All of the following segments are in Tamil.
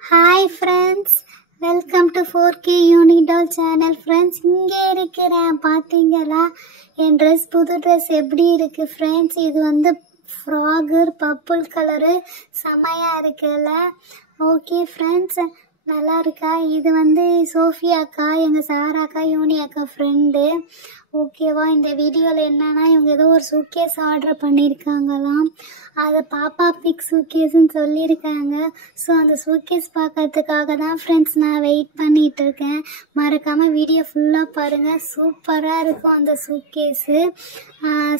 Hi friends, welcome to 4K Unidoll channel friends. இங்கே இருக்கிறேன் பாத்தீங்களா? என் ட்ரெஸ் புது ட்ரெஸ் எப்படி இருக்கு friends? இது வந்து ஃப்ராகர் பர்பிள் கலரு செமையா இருக்குல்ல. ஓகே ஃப்ரெண்ட்ஸ், நல்லா இருக்கா? இது வந்து சோஃபியா அக்கா, எங்கள் சாரா அக்கா, யூனி அக்கா ஃப்ரெண்டு. ஓகேவா? இந்த வீடியோவில் என்னன்னா, இவங்க ஏதோ ஒரு சூட்கேஸ் ஆர்டர் பண்ணியிருக்காங்களாம். அது பாப்பா பிக் சூட்கேஸ்ன்னு சொல்லியிருக்காங்க. ஸோ அந்த சூட்கேஸ் பார்க்கறதுக்காக தான் ஃப்ரெண்ட்ஸ் நான் வெயிட் பண்ணிகிட்டு இருக்கேன். மறக்காமல் வீடியோ ஃபுல்லாக பாருங்கள், சூப்பராக இருக்கும் அந்த சூட்கேஸு.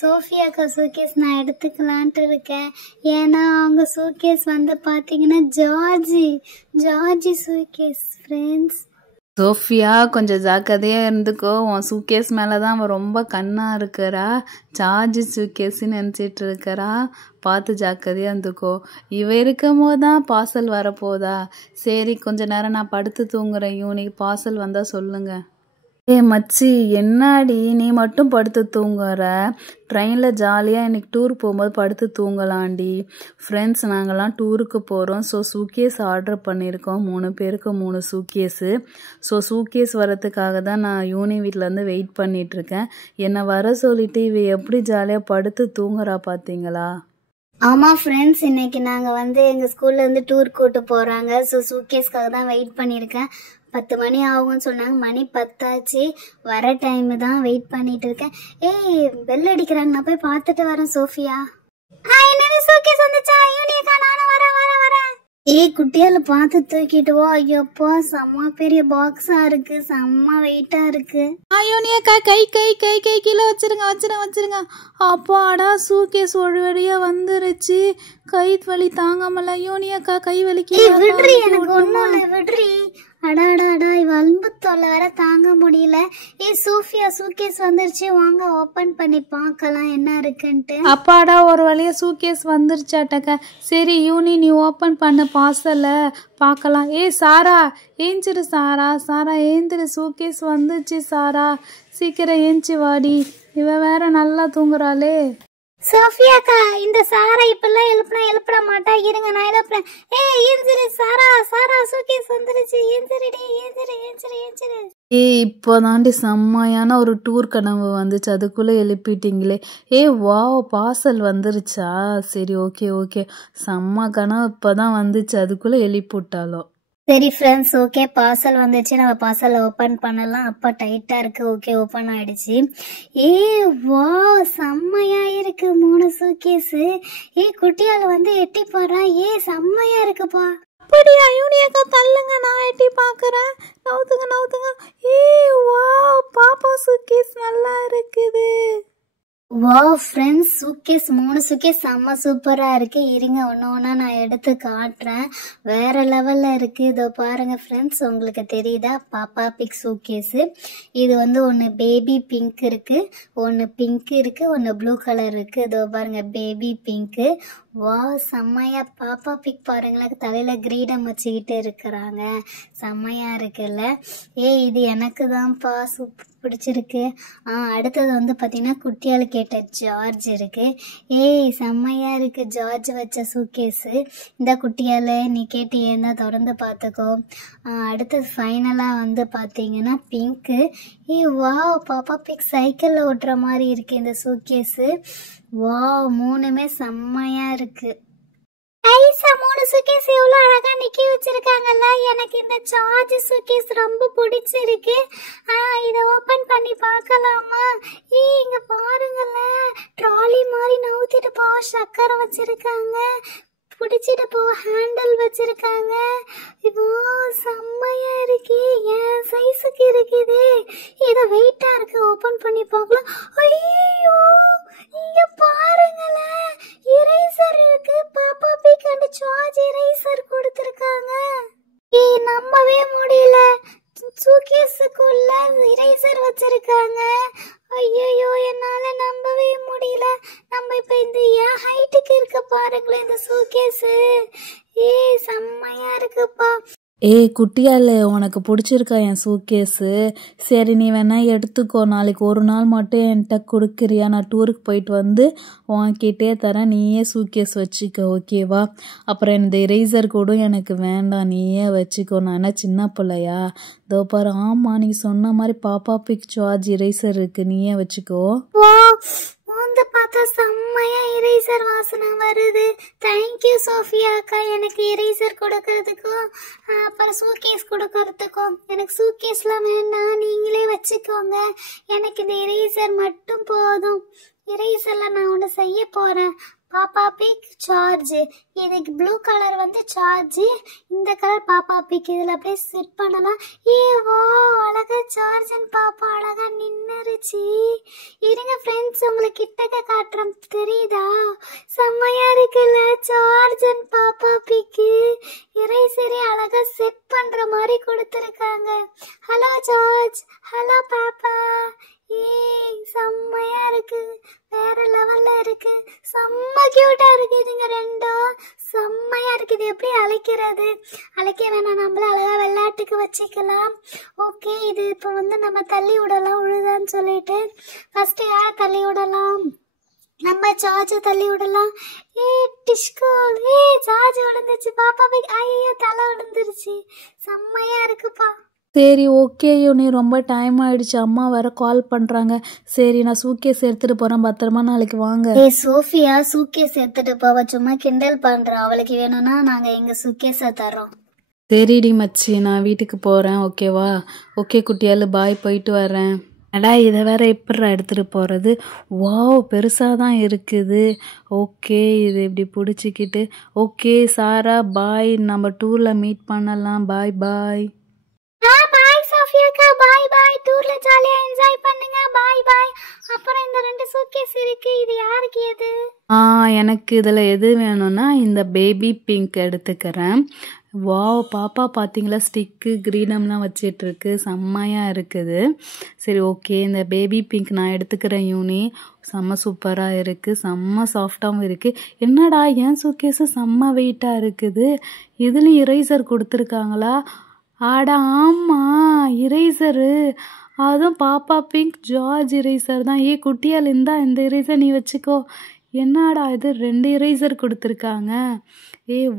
சோஃபியா அக்கா சூட்கேஸ் நான் எடுத்துக்கலான்ட்டு இருக்கேன். ஏன்னா அவங்க சூட்கேஸ் வந்து பார்த்தீங்கன்னா ஜார்ஜி சூட்கேஸ் ஃப்ரெண்ட்ஸ். சோஃபியா, கொஞ்சம் ஜாக்கிரதையாக இருந்துக்கோ. உன் சூட்கேஸ் மேலே தான் அவன் ரொம்ப கண்ணாக இருக்கிறா. சார்ஜ் சூட்கேஸ்ன்னு நினச்சிட்டு இருக்கிறா. பார்த்து ஜாக்கிரதையாக இருந்துக்கோ. இவ இருக்கும் போது தான் பார்சல் வரப்போதா? சரி, கொஞ்ச நேரம் நான் படுத்து தூங்குறேன். யூனிக்கு பார்சல் வந்தால் சொல்லுங்க. மச்சி, என்னாடி நீ மட்டும் படுத்து தூங்குற? ட்ரெயினில் ஜாலியாக இன்னைக்கு டூர் போகும்போது படுத்து தூங்கலாண்டி. ஃப்ரெண்ட்ஸ் நாங்கள்லாம் டூருக்கு போகிறோம். ஸோ சூட்கேஸ் ஆர்டர் பண்ணியிருக்கோம். 3 பேருக்கு 3 சூட்கேஸு. ஸோ சூட்கேஸ் வரத்துக்காக தான் நான் யூனி வீட்டிலேருந்து வெயிட் பண்ணிகிட்ருக்கேன். என்னை வர சொல்லிட்டு இவ எப்படி ஜாலியாக படுத்து தூங்குறா பார்த்தீங்களா? ஆமாம் ஃப்ரெண்ட்ஸ், இன்னைக்கு நாங்கள் வந்து எங்கள் ஸ்கூல்லேருந்து டூர் கூட்டு போகிறாங்க. ஸோ சூட்கேஸ்க்காக தான் வெயிட் பண்ணியிருக்கேன். 10 மணி ஆகும்னு சொன்னாங்க. மணி 10 ஆச்சு. வர டைமு தான் வெயிட் பண்ணிட்டு இருக்கேன். பெல் அடிக்கிறாங்க, நான் போய் பார்த்துட்டு வரேன். சோஃபியா, என்னது சூட்கேஸ் வந்துச்சா? யூனியக்கா, நானும் வரேன். குட்டியால பார்த்து தூக்கிட்டு வா. ஐயோப்பா, செம்ம பெரிய பாக்ஸா இருக்கு, செம்ம வெயிட்டா இருக்கு. யூனியக்கா, கை கீழே வச்சிருங்க. அப்பாடா, சூட்கேஸ் ஒரு வழியா வந்துருச்சு. கை வலி தாங்காமல யூனியக்கா, கை வலிக்கு. விடுறி, எனக்கு ஒண்ணும் இல்லை, விடுறி. அடாடாடா, இவ அன்பு தொல்லை வேற தாங்க முடியல. சோஃபியா, சூட்கேஸ் வந்துருச்சு, வாங்க ஓபன் பண்ணி பார்க்கலாம் என்ன இருக்குன்ட்டு. அப்பாடா, ஒரு வழியா சூட்கேஸ் வந்துருச்சாட்டக்க. சரி யூனி, நீ ஓபன் பண்ண பார்சல பார்க்கலாம். சாரா, ஏஞ்சிரு சாரா ஏந்திரு, சூட்கேஸ் வந்துச்சு சாரா, சீக்கிரம் ஏஞ்சி வாடி. இவ வேற நல்லா தூங்குறாளே. சோஃபியாக்கா, இந்த சாரா இப்பெல்லாம் எழுப்பிட மாட்டா. இருங்க, நான் எழுப்புறேன். ஏஞ்சிரு சாரா, சூட்கேஸ் வந்துருச்சு, ஏஞ்சிருடி, ஏஞ்சிரு. இப்போதாண்டி செம்மையான ஒரு டூர் கனவு வந்துச்சு, அதுக்குள்ளே எழுப்பிட்டீங்களே. வாவ், பார்சல் வந்துருச்சா? சரி, ஓகே. செம்ம கனவு இப்போதான் வந்துச்சு, அதுக்குள்ளே எழுப்பிவிட்டாலோ. சரி ஃப்ரெண்ட்ஸ், ஓகே, பார்சல் வந்துச்சு. நம்ம பார்சலை ஓப்பன் பண்ணலாம். அப்போ டைட்டாக இருக்கு. ஓகே, ஓப்பன் ஆயிடுச்சு. வா, செம்மையா இருக்கு 3 சூட்கேஸு. குட்டியால வந்து எட்டி போடுறா. செம்மையா இருக்குப்பா. அப்படியா யூனியக்கா? தள்ளுங்க, நான் எட்டி பார்க்குறேன். நவுத்துங்க. வா, பாப்பா சூட்கேஸ் நல்லா இருக்குது. வா ஃப்ரெண்ட்ஸ், சூட்கேஸ் 3 சூட்கேஸ் செம்ம சூப்பராக இருக்குது. இருங்க, ஒன்று நான் எடுத்து காட்டுறேன். வேறு லெவலில் இருக்குது. இதோ பாருங்கள் ஃப்ரெண்ட்ஸ், உங்களுக்கு தெரியுதா? பாப்பா பிக் சூட்கேஸு. இது வந்து ஒன்று பேபி பிங்க் இருக்குது, ஒன்று பிங்க் இருக்குது, ஒன்று ப்ளூ கலர் இருக்குது. இதோ பாருங்கள், பேபி பிங்க்கு. வா, செம்மையா பாப்பா பிக் பாருங்களேன், தலையில் கிரீடம் வச்சுக்கிட்டு இருக்கிறாங்க. செம்மையாக இருக்குல்ல? இது எனக்கு தான்ப்பா பிடிச்சிருக்கு. அடுத்தது வந்து பார்த்தீங்கன்னா, குட்டியால் கேட்ட ஜார்ஜ் இருக்கு. செம்மையா இருக்கு ஜார்ஜ் வச்ச சூட்கேஸு. இந்த குட்டியால் நீ கேட்டு ஏன்னா திறந்து பார்த்துக்கோ. அடுத்தது ஃபைனலாக வந்து பார்த்தீங்கன்னா பிங்க்கு. வா, பாப்பா பிக் சைக்கிளில் ஓட்டுற மாதிரி இருக்கு இந்த சூட்கேஸு. வா, 3மே செம்மையா இருக்கு. 3 சூட்கேஸ் எவ்வளோ அழகா நிக்க வச்சிருக்காங்கல்ல. எனக்கு இந்த ஜார்ஜ் சூட்கேஸ் ரொம்ப பிடிச்சிருக்கு. இதை ஓபன் பண்ணி பார்க்கலாமா? இங்க பாருங்களேன், ட்ராலி மாதிரி நவுத்திட்டு போக சக்கரை வச்சிருக்காங்க, பிடிச்சிட்டு போக ஹேண்டில் வச்சிருக்காங்க. இப்போ செம்மையா இருக்கு, என் சைஸுக்கு இருக்குது. இதை வெயிட்டா இருக்கு, ஓபன் பண்ணி பார்க்கலாம். ஐயோ, இங்க பாருங்களேன், இரேசர் இருக்கு. பாப்பா பிக் அண்ட் ஜார்ஜ் இரேசர் கொடுத்துருக்காங்க. நம்பவே முடியல, சூட்கேஸுக்குள்ள இரேசர் வச்சிருக்காங்க. ஐயோ, என்னால நம்பவே முடியல. நம்ம இப்ப இந்த என் ஹைட்டுக்கு இருக்க பாருங்களேன் இந்த சூட்கேஸு. செம்மையா இருக்குப்பா. ஏய் குட்டியால, உனக்கு பிடிச்சிருக்கா என் சூட்கேஸு? சரி, நீ வேணா எடுத்துக்கோ. நாளைக்கு ஒரு நாள் மட்டும் என்கிட்ட கொடுக்குறியா? நான் டூருக்கு போயிட்டு வந்து உன்கிட்டே தரேன். நீயே சூட்கேஸ் வச்சுக்கோ, ஓகேவா? அப்புறம் இந்த எரேசர் கூட எனக்கு வேண்டாம், நீயே வச்சுக்கோ. நான் என்ன சின்ன பிள்ளையா? இதோ பாரு. ஆமாம், நீ சொன்ன மாதிரி பாப்பா பிக் சார்ஜ் எரேசர் இருக்கு, நீயே வச்சுக்கோ. வந்து பார்த்தா செம்மையா இரேசர் வாசனை வருது. தேங்க்யூ சோஃபியா அக்கா, எனக்கு இரேசர் கொடுக்கறதுக்கும் அப்புறம் சூட்கேஸ் கொடுக்கறதுக்கும். எனக்கு சூட்கேஸ்லாம் வேண்டாம், நீங்களே வச்சுக்கோங்க. எனக்கு இந்த இரேசர் மட்டும் போதும். இரேசர்ல நான் ஒன்று செய்ய போறேன். பாப்பா பிக் சார்ஜ். இதுக்கு ப்ளூ கலர் வந்து சார்ஜ், இந்த கலர் பாப்பா பிக். இதில் அப்படியே செட் பண்ணலாம். வா, அழகா சார்ஜ் அண்ட் பாப்பா அழகா நின்னுருச்சு. இருங்க ஃப்ரெண்ட்ஸ், உங்களுக்கு கிட்டக்க காட்டுறேன், தெரியுதா? செம்மையா இருக்குல்ல சார்ஜ் அண்ட் பாப்பா பிக்கு. இறைசரி அழகா செட் பண்ற மாதிரி கொடுத்துருக்காங்க. ஹலோ சார்ஜ், ஹலோ பாப்பா. செம்மையா இருக்கு, வேற லெவல்ல இருக்கு, செம்ம கியூட்டா இருக்கு. இதுங்க ரெண்டும் செம்மையா இருக்கு. இது எப்படி அழைக்கிறது? அழைக்க வேணாம், நம்மள அழகா விளையாட்டுக்கு வச்சுக்கலாம். ஓகே, இது இப்போ வந்து நம்ம தள்ளி விடலாம் உழுதான்னு சொல்லிட்டு. ஃபர்ஸ்ட் யார் தள்ளி விடலாம்? நம்ம சார்ஜ் தள்ளி விடலாம். டிஷ்கோல், சார்ஜ் விழுந்துருச்சு. பாப்பா போய் ஐயோ தலை விழுந்துருச்சு. செம்மையா இருக்குப்பா. சரி, ஓகே யூனி, ரொம்ப டைம் ஆயிடுச்சு, அம்மா வேற கால் பண்றாங்க. சரி, நான் சூட்கேஸ் எடுத்துட்டு போறேன், பத்திரமா நாளைக்கு வாங்க. சோஃபியா சூட்கேஸ் எடுத்துட்டு போவ சும்மா கிண்டல் பண்ற. அவளுக்கு வேணும்னா நாங்க எங்க சூட்கேஸ தரோம். சரிடி மச்சி, நான் வீட்டுக்கு போறேன், ஓகேவா? ஓகே குட்டியாலு, பாய், போயிட்டு வரேன். அடா, இதை வேற எப்படிடா எடுத்துட்டு போறது? வாவ், பெருசா தான் இருக்குது. ஓகே, இது இப்படி பிடிச்சிக்கிட்டு. ஓகே சாரா, பாய், நம்ம டூர்ல மீட் பண்ணலாம். பாய் பாய். பாய் சோஃபியாக்கா, பாய் பாய். டூர்ல ஜாலியா என்ஜாய் பண்ணுங்க. பாய் பாய். அப்புறம் இந்த ரெண்டு சூட்கேஸ் இருக்கு, இது யாருக்கு எது? எனக்கு இதில் எது வேணும்னா இந்த பேபி பிங்க் எடுத்துக்கிறேன். வாவ், பாப்பா பார்த்தீங்களா, ஸ்டிக்கு கிரீடம்லாம் வச்சிட்ருக்கு, செம்மையாக இருக்குது. சரி, ஓகே, இந்த பேபி பிங்க் நான் எடுத்துக்கிறேன் யூனி. செம்ம சூப்பராக இருக்குது, செம்ம சாஃப்டாகவும் இருக்குது. என்னடா என் சூட்கேஸு செம்ம வெயிட்டாக இருக்குது. இதுலேயும் இரேசர் கொடுத்துருக்காங்களா? ஆடா ஆமாம், இரேசரு. அதுவும் பாப்பா பிங்க் ஜார்ஜ் இரேசர் தான். குட்டியால் இருந்தா இந்த இரேசர் நீ வச்சுக்கோ. என்னடா இது, 2 இரேசர் கொடுத்துருக்காங்க.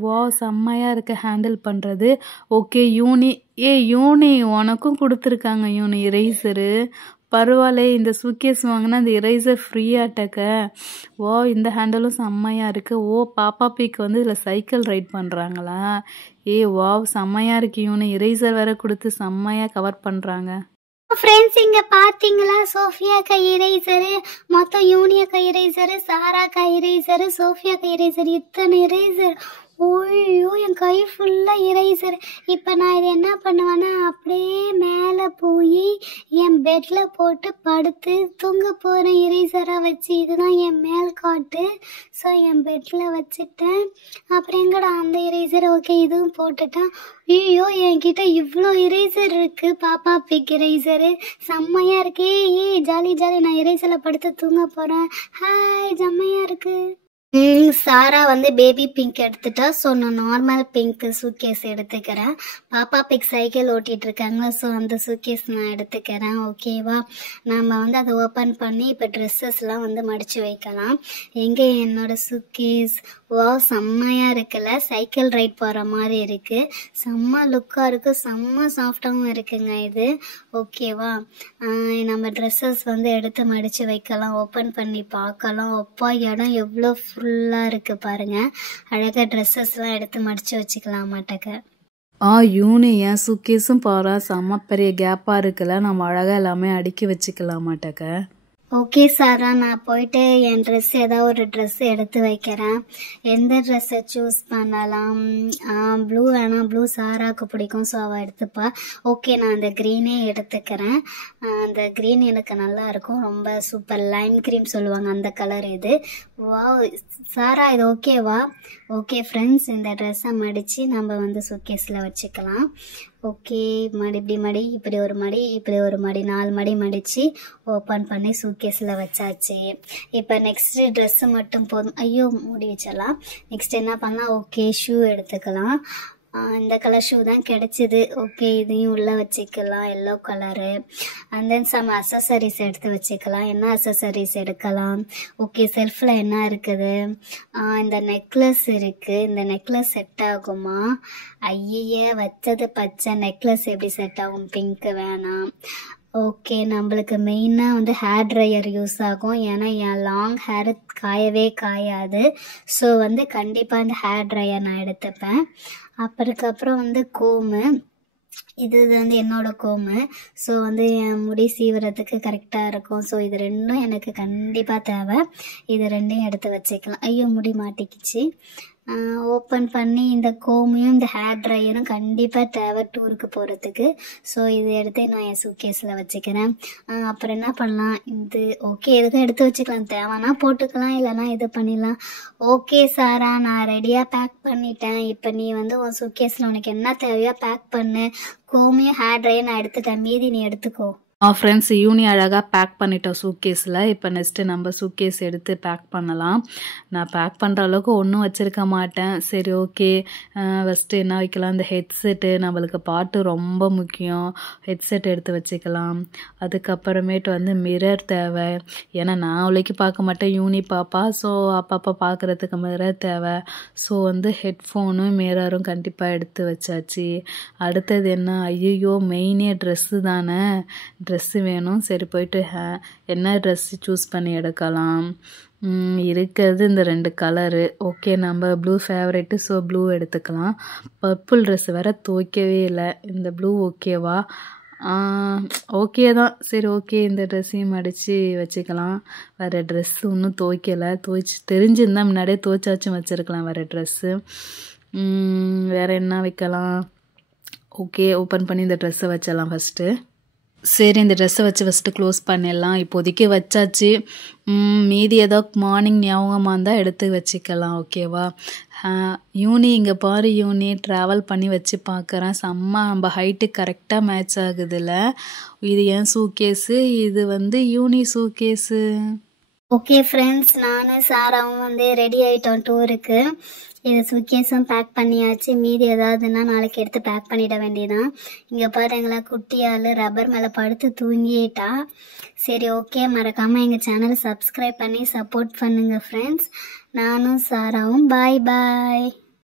வா, செம்மையாக இருக்க ஹேண்டில் பண்ணுறது. ஓகே யூனி, யூனி உனக்கும் கொடுத்துருக்காங்க யூனி இரேசரு. பரவாயில்ல, இந்த சூட்கேஸ் வாங்கினா இந்த இரேசர் ஃப்ரீயாட்டக்க. வா, இந்த ஹேண்டலும் செம்மையாக இருக்குது. பாப்பா பிக் வந்து இதில் சைக்கிள் ரைட் பண்ணுறாங்களா? வாவ், செம்மையாக இருக்கு யூனி. இரேசர் வேற கொடுத்து செம்மையாக கவர் பண்ணுறாங்க. ஃப்ரெண்ட்ஸ், இங்க பாத்தீங்களா, சோஃபியா கை இரேசரு, மொத்தம் யூனியா கை இரேசரு, சாரா கை இரேசரு, சோஃபியா கை இரேசர், இத்தனை இரேசர். ஓய்யோ, என் கை ஃபுல்லா இரேசர். இப்போ நான் இது என்ன பண்ணுவேன்னா, அப்படியே மேலே போய் என் பெட்ல போட்டு படுத்து தூங்க போகிறேன். இரேசராக வச்சு, இதுதான் என் மேல் காட்டு. ஸோ என் பெட்ல வச்சுட்டேன். அப்புறம் எங்கடா அந்த இரேசர்? ஓகே, இதுவும் போட்டுட்டேன். ஐயோ, என்கிட்ட இவ்வளோ இரேசர் இருக்கு. பாப்பா பிக் இரேசரு செம்மையா இருக்கே. ஜாலி ஜாலி, நான் இரேசரில் படுத்து தூங்க போகிறேன். ஹாய், செம்மையா இருக்கு. சாரா வந்து பேபி பிங்க் எடுத்துட்டா. ஸோ நான் நார்மல் பிங்க் சூட்கேஸ் எடுத்துக்கிறேன். பாப்பா பிக் சைக்கிள் ஓட்டிட்டு இருக்காங்க. ஸோ அந்த சூட்கேஸ் நான் எடுத்துக்கிறேன், ஓகேவா? நம்ம வந்து அதை ஓப்பன் பண்ணி இப்போ ட்ரெஸ்ஸஸ்லாம் வந்து மடித்து வைக்கலாம். எங்கே என்னோட சூட்கேஸ்? வா, செம்மையாக இருக்குல்ல, சைக்கிள் ரைட் போகிற மாதிரி இருக்குது. செம்ம லுக்காக இருக்குது, செம்ம சாஃப்டாகவும் இருக்குங்க இது, ஓகேவா? நம்ம ட்ரெஸ்ஸஸ் வந்து எடுத்து மடித்து வைக்கலாம், ஓப்பன் பண்ணி பார்க்கலாம். அப்பா, இடம் எவ்வளோ ஃபுல்லாக இருக்குது பாருங்கள். அழகாக ட்ரெஸ்ஸஸ்லாம் எடுத்து மடித்து வச்சுக்கலாம் மாட்டக்க. யூனி, என் சூட்கேஸும் பாரா, செம்ம பெரிய கேப்பாக இருக்குல்ல, நம்ம அழகாக எல்லாமே அடுக்கி வச்சுக்கலாம் மாட்டக்க. ஓகே சாரா, நான் போயிட்டு என் ட்ரெஸ் ஏதாவது ஒரு ட்ரெஸ் எடுத்து வைக்கிறேன். எந்த ட்ரெஸ்ஸை சூஸ் பண்ணலாம்? ப்ளூ வேணாம், ப்ளூ சாராவுக்கு பிடிக்கும், ஸோ அவள் எடுத்துப்பா. ஓகே, நான் அந்த க்ரீனே எடுத்துக்கிறேன். அந்த க்ரீன் எனக்கு நல்லா இருக்கும், ரொம்ப சூப்பர். லைம் க்ரீம் சொல்லுவாங்க, அந்த கலர் இது. வா சாரா, இது ஓகேவா? ஓகே ஃப்ரெண்ட்ஸ், இந்த ட்ரெஸ்ஸை மடித்து நம்ம வந்து சூட்கேஸில் வச்சுக்கலாம். ஓகே, இப்படி மடி, இப்படி ஒரு மடி, இப்படி ஒரு மடி, 4 மடி மடித்து ஓப்பன் பண்ணி சூட்கேஸில் வச்சாச்சு. இப்போ நெக்ஸ்ட்டு ட்ரெஸ்ஸு மட்டும் போதும். ஐயோ, மூடி வச்சிடலாம். நெக்ஸ்ட் என்ன பண்ணலாம்? ஓகே, ஷூ எடுத்துக்கலாம். இந்த கலர் ஷூ தான் கிடைச்சிது. ஓகே, இதையும் உள்ளே வச்சுக்கலாம், yellow colour. And then some accessories எடுத்து வச்சுக்கலாம். என்ன அசசரிஸ் எடுக்கலாம்? ஓகே, செல்ஃபில் என்ன இருக்குது? இந்த நெக்லஸ் இருக்குது. இந்த நெக்லஸ் செட் ஆகுமா? ஐயே, வச்சது பச்சை நெக்லஸ் எப்படி செட் ஆகும்? பிங்க்கு வேணாம். ஓகே, நம்மளுக்கு மெயினாக வந்து ஹேர் ட்ரையர் யூஸ் ஆகும். ஏன்னா என் லாங் ஹேர் காயவே காயாது. ஸோ வந்து கண்டிப்பாக இந்த ஹேர் ட்ரையர் நான் எடுத்துப்பேன். அப்புறம் வந்து கோமு. இது வந்து என்னோட கோமு. ஸோ வந்து என் முடி சீவுறதுக்கு கரெக்டாக இருக்கும். ஸோ இது ரெண்டும் எனக்கு கண்டிப்பாக தேவை. இது ரெண்டையும் எடுத்து வச்சுக்கலாம். ஐயோ, முடி மாட்டிக்கிச்சு. ஓப்பன் பண்ணி இந்த கோமையும் இந்த ஹேர் ட்ரையரும் கண்டிப்பாக தேவை டூருக்கு போகிறதுக்கு. ஸோ இது எடுத்து நான் என் சூட்கேஸில் வச்சுக்கிறேன். அப்புறம் என்ன பண்ணலாம்? இது ஓகே, எதுக்கும் எடுத்து வச்சுக்கலாம். தேவைன்னா போட்டுக்கலாம், இல்லைனா இது பண்ணிடலாம். ஓகே சாரா, நான் ரெடியாக பேக் பண்ணிட்டேன். இப்போ நீ வந்து உன் சூட்கேஸில் உனக்கு என்ன தேவையோ பேக் பண்ணு. கோமையும் ஹேர் ட்ரையர் நான் எடுத்துட்டேன், மீதி நீ எடுத்துக்கோ. ஃப்ரெண்ட்ஸ், யூனி அழகாக பேக் பண்ணிட்டோம் சூட்கேஸில். இப்போ நெக்ஸ்ட்டு நம்ம சூட்கேஸ் எடுத்து பேக் பண்ணலாம். நான் பேக் பண்ணுற அளவுக்கு ஒன்றும் வச்சுருக்க மாட்டேன். சரி, ஓகே. ஃபஸ்ட்டு என்ன வைக்கலாம்? இந்த ஹெட்செட்டு, நம்மளுக்கு பாட்டு ரொம்ப முக்கியம். ஹெட்செட் எடுத்து வச்சுக்கலாம். அதுக்கப்புறமேட்டு வந்து மிரர் தேவை. ஏன்னா நான் அவளைக்கு பார்க்க மாட்டேன், யூனி பாப்பா. ஸோ அப்பப்போ பார்க்குறதுக்கு மிரர் தேவை. ஸோ வந்து ஹெட்ஃபோனும் மிரரும் கண்டிப்பாக எடுத்து வச்சாச்சு. அடுத்தது என்ன? ஐயோ, மெயினே ட்ரெஸ்ஸு தானே. ட்ரெஸ்ஸு வேணும். சரி, போயிட்டு என்ன ட்ரெஸ்ஸு சூஸ் பண்ணி எடுக்கலாம்? இருக்கிறது இந்த 2 கலரு. ஓகே, நம்ம ப்ளூ ஃபேவரெட்டு. ஸோ ப்ளூ எடுத்துக்கலாம். பர்பிள் ட்ரெஸ் வேறு துவைக்கவே இல்லை. இந்த ப்ளூ ஓகேவா? ஓகே தான். சரி, ஓகே, இந்த ட்ரெஸ்ஸையும் மடித்து வச்சுக்கலாம். வேறு ட்ரெஸ்ஸு இன்னும் துவைக்கலை. தெரிஞ்சிருந்தால் முன்னாடியே துவைச்சாச்சும் வச்சுருக்கலாம் வேறு ட்ரெஸ்ஸு. வேறு என்ன வைக்கலாம்? ஓகே, ஓப்பன் பண்ணி இந்த ட்ரெஸ்ஸை வச்சிடலாம் ஃபஸ்ட்டு. சரி, இந்த ட்ரெஸ்ஸை வச்சு ஃபஸ்ட்டு க்ளோஸ் பண்ணிடலாம். இப்போதைக்கு வச்சாச்சு. மீதி ஏதோ மார்னிங் ஞாபகமாக இருந்தால் எடுத்து வச்சுக்கலாம். ஓகேவா? யூனி இங்கே பாரு, யூனி ட்ராவல் பண்ணி வச்சு பார்க்குறேன். செம்ம நம்ம ஹைட்டுக்கு கரெக்டாக மேட்ச் ஆகுதுல்ல. இது ஏன் சூட்கேஸு, இது வந்து யூனி சூட்கேஸு. ஓகே ஃப்ரெண்ட்ஸ், நானும் சாராவும் வந்து ரெடி ஆகிட்டோம் டூருக்கு. இது சூட்கேஸும் பேக் பண்ணியாச்சு. மீதி ஏதாவதுன்னா நாளைக்கு எடுத்து பேக் பண்ணிட வேண்டியதான். இங்கே பாருங்களா, குட்டியால் ரப்பர் மேலே படுத்து தூங்கிட்டா. சரி, ஓகே, மறக்காமல் எங்கள் சேனலை சப்ஸ்கிரைப் பண்ணி சப்போர்ட் பண்ணுங்கள் ஃப்ரெண்ட்ஸ். நானும் சாராவும் பாய் பாய்.